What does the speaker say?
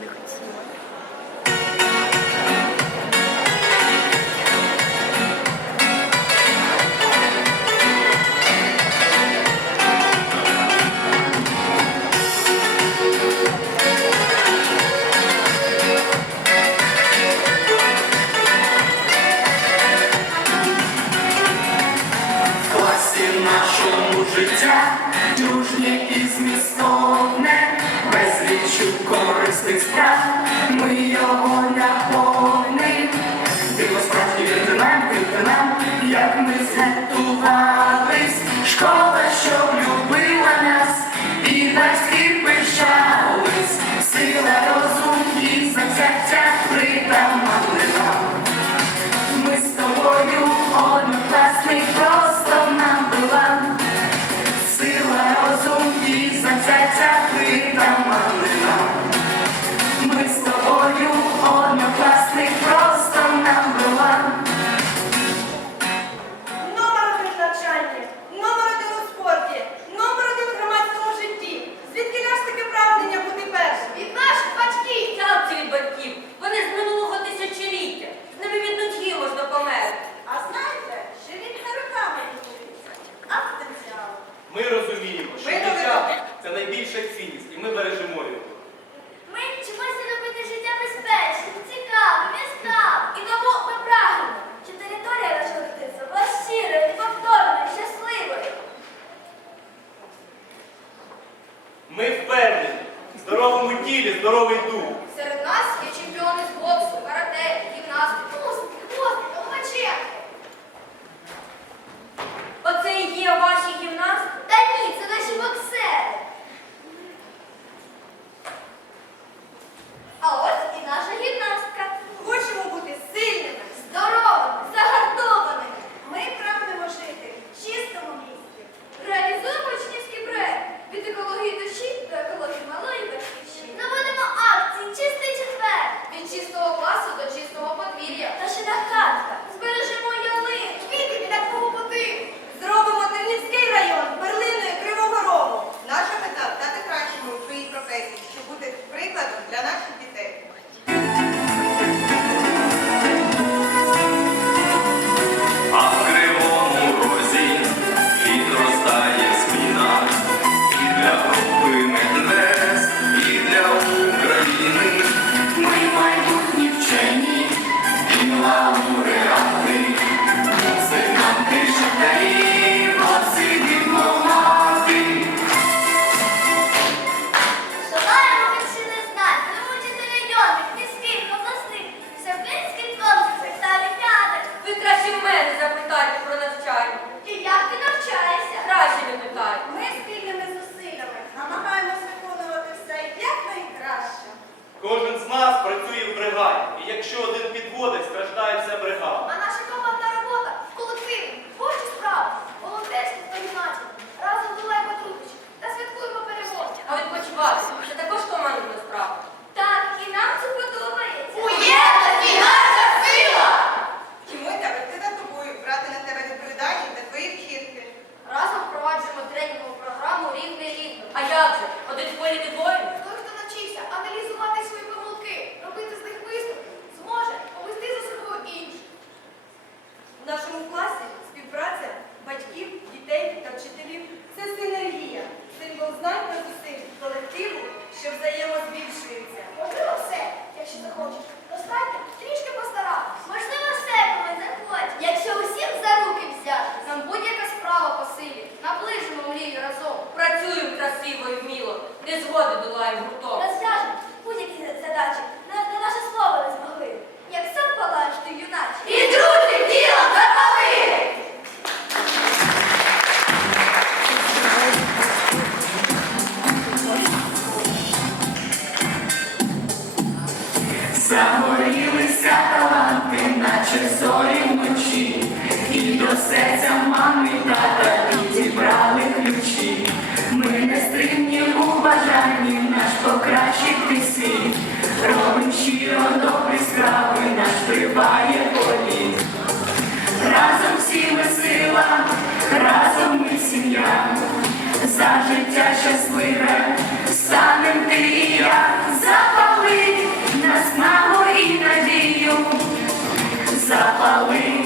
не хотіла. Нашу життя Ищу корисних страх, ми його наповним. Диво справді нам, від нам, як ми зготувались. Школа найбільша цінність, і ми бережемо його. Ми вчимося робити життя безпечним, цікавим, яскравим і того ми прагнемо, щоб територія нашого дитинства була щирою, неповторною, щасливою. Ми впевнені, в здоровому тілі, здоровий дух. Серед нас Якщо один підводить, страждає вся бригада. згоди долає гуртом. Розв'яжемо будь-які задачі. На, на наше слово не змогли. Як сам палач, ти юначе. І друзі, діло запали! Загорілися таланти, наче зорі вночі, і до серця мами та zapałimy.